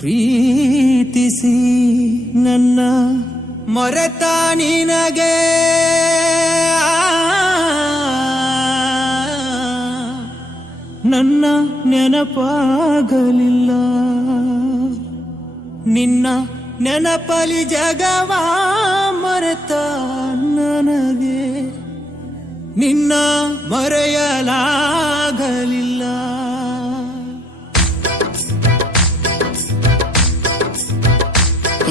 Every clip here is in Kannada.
ಪ್ರೀತಿಸಿ ನನ್ನ ಮರೆತ ನಿನಗೆ. ನನ್ನ ನೆನಪಾಗಲಿಲ್ಲ. ನಿನ್ನ ನೆನಪಲಿ ಜಗವ ಮರೆತ ನನಗೆ. ನಿನ್ನ ಮರೆಯಲಾಗಲಿಲ್ಲ.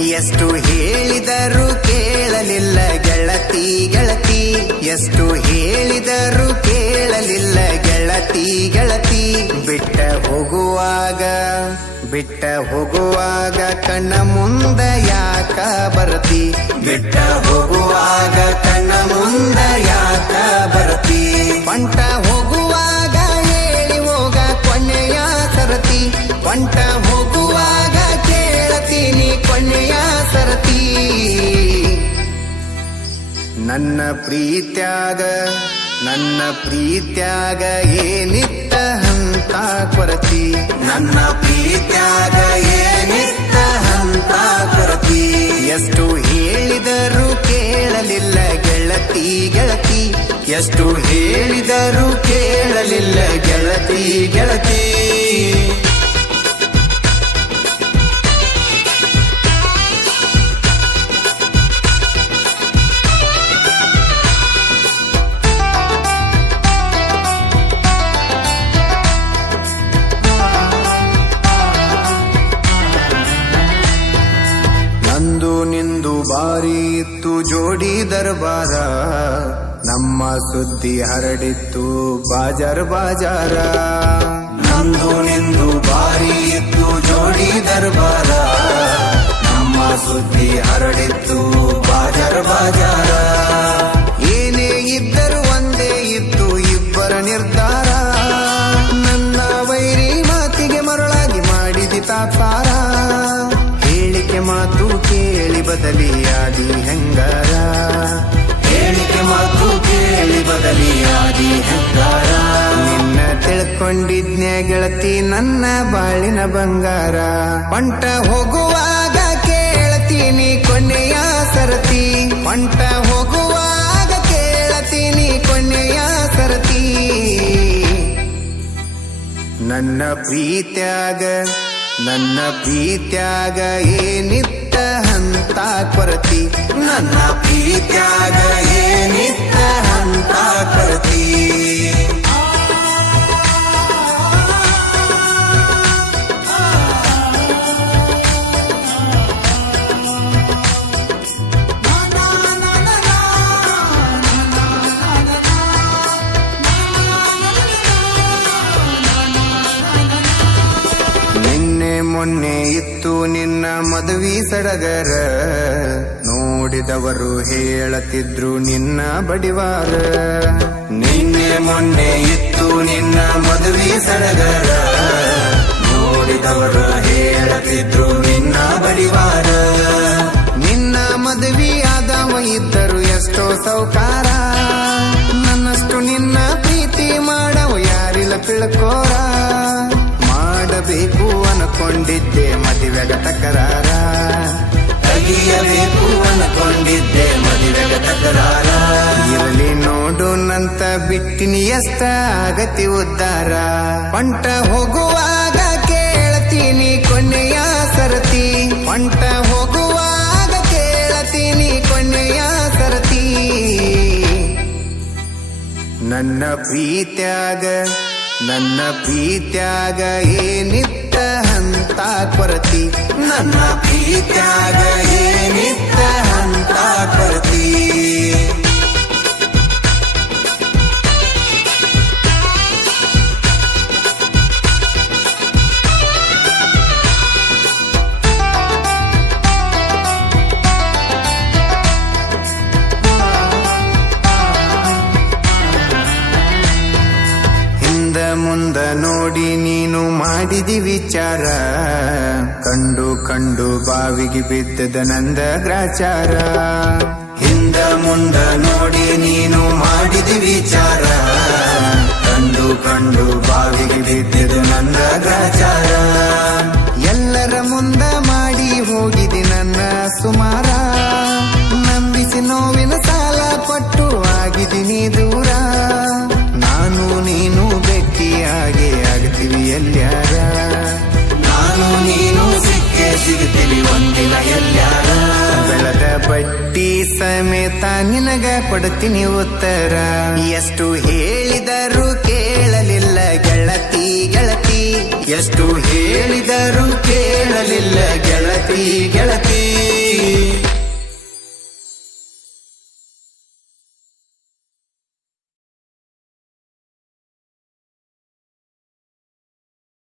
ಎಷ್ಟು ಹೇಳಿದರು ಕೇಳಲಿಲ್ಲ ಗೆಳತಿ ಗೆಳತಿ. ಎಷ್ಟು ಹೇಳಿದರು ಕೇಳಲಿಲ್ಲ ಗೆಳತಿ ಗೆಳತಿ. ಬಿಟ್ಟ ಹೋಗುವಾಗ ಬಿಟ್ಟ ಹೋಗುವಾಗ ಕಣ್ಣ ಮುಂದ ಯಾಕ ಬರತಿ? ಬಿಟ್ಟ ನನ್ನ ಪ್ರೀತ್ಯಾಗ ನನ್ನ ಪ್ರೀತ್ಯಾಗ ಏನಿತ್ತ ಹಂತ ಕೊರತಿ. ನನ್ನ ಪ್ರೀತ್ಯಾಗ ಏನಿತ್ತ ಹಂತ ಕೊರತಿ. ಎಷ್ಟು ಹೇಳಿದರೂ ಕೇಳಲಿಲ್ಲ ಗೆಳತಿ ಗೆಳತಿ. ಎಷ್ಟು ಹೇಳಿದರೂ ಕೇಳಲಿಲ್ಲ ಗೆಳತಿ ಗೆಳತಿ. ಇತ್ತು ಜೋಡಿ ದರ್ಬಾರ, ನಮ್ಮ ಸುದ್ದಿ ಹರಡಿತ್ತು ಬಾಜಾರ್ ಬಾಜಾರ. ನಂದು ನಿಂದು ಬಾರಿ ಇತ್ತು ಜೋಡಿ ದರ್ಬಾರ, ನಮ್ಮ ಸುದ್ದಿ ಹರಡಿತ್ತು ಬಾಜಾರ್ ಬಾಜಾರ. ಬದಲಿಯಾದಿ ಹೆಂಗಾರ? ಹೇಳಿಕೆ ಮಾತು ಕೇಳಿ ಬದಲಿಯಾದಿ ಹೆಂಗಾರ? ನಿನ್ನ ತಿಳ್ಕೊಂಡಿದ್ನೆ ಗೆಳತಿ ನನ್ನ ಬಾಳಿನ ಬಂಗಾರ. ಪಂಟ ಹೋಗುವಾಗ ಕೇಳ್ತೀನಿ ಕೊನೆಯ ಸರತಿ. ಪಂಟ ಹೋಗುವಾಗ ಕೇಳ್ತೀನಿ ಕೊನೆಯ ಸರತಿ. ನನ್ನ ಪ್ರೀತ್ಯಾಗ ನನ್ನ ಪ್ರೀತ್ಯಾಗ ಏನಿತ್ತ? ಹಂತ ಕೊರತಿ. ನನ್ನ ಪ್ರೀತ್ಯಾಗ ಏನಿತ್ತ ಅಂತ ಕೊರತಿ. ಮೊನ್ನೆ ಇತ್ತು ನಿನ್ನ ಮದುವೆ ಸಡಗರ. ನೋಡಿದವರು ಹೇಳತಿದ್ರು ನಿನ್ನ ಬಡಿವಾರ. ನಿನ್ನೆ ಮೊನ್ನೆ ಇತ್ತು ನಿನ್ನ ಮದುವೆ ಸಡಗರ. ನೋಡಿದವರು ಹೇಳತಿದ್ರು ನಿನ್ನ ಬಡಿವಾರ. ನಿನ್ನ ಮದುವೆ ಆದವ ಇದ್ದರು ಎಷ್ಟೋ ಸೌಕಾರ. ನನ್ನಷ್ಟು ನಿನ್ನ ಪ್ರೀತಿ ಮಾಡವ ಯಾರಿಲ್ಲ ತಿಳ್ಕೋರ. ಮಾಡಬೇಕು ಅನ್ಕೊಂಡಿದ್ದೆ ಮದುವೆಗ ತಕರಾರ. ಕಲಿಯಬೇಕು ಅನ್ಕೊಂಡಿದ್ದೆ ಮದುವೆಗ ತಕರಾರ. ಇರಲಿ ನೋಡು ನಂತ ಬಿಟ್ಟಿನಿ ಎಷ್ಟ ಆಗತಿ ಉದ್ದಾರ. ಪಂಟ ಹೋಗುವಾಗ ಕೇಳ್ತೀನಿ ಕೊನೆಯ ಸರತಿ. ಪಂಟ ಹೋಗುವಾಗ ಕೇಳ್ತೀನಿ ಕೊನೆಯ ಸರತಿ. ನನ್ನ ಪ್ರೀತ್ಯಾಗ ನನ್ನ ಪ್ರೀತ್ಯಾಗ ಏನಿತ್ತ? ಹಂತ ಕೊರತಿ ನನ್ನ ಪ್ರೀತ್ಯಾಗ ಏನಿತ್ತ ಹಂತ ಕೊರತಿ ಮುಂದ ನೋಡಿ ನೀನು ಮಾಡಿದಿ ವಿಚಾರ? ಕಂಡು ಕಂಡು ಬಾವಿಗೆ ಬಿದ್ದದ ನಂದ ಗ್ರಾಚಾರ. ಹಿಂದ ಮುಂದ ನೋಡಿ ನೀನು ಮಾಡಿದಿ ವಿಚಾರ. ಕಂಡು ಕಂಡು ಬಾವಿಗೆ ಬಿದ್ದದ ನಂದ ಗ್ರಾಚಾರ. ಎಲ್ಲ್ಯಾರ ನಾನು ನೀನು ಸಿಕ್ಕೆ ಸಿಗುತ್ತೀವಿ ಒಂದಿನ ಎಲ್ಲ್ಯಾರ ಬೆಳದ ಬಟ್ಟಿ ಸಮೇತ ನಿನಗ ಕೊಡ್ತೀನಿ ಉತ್ತರ. ಎಷ್ಟು ಹೇಳಿದರು ಕೇಳಲಿಲ್ಲ ಗೆಳತಿ ಗೆಳತಿ. ಎಷ್ಟು ಹೇಳಿದರು ಕೇಳಲಿಲ್ಲ ಗೆಳತಿ ಗೆಳತಿ.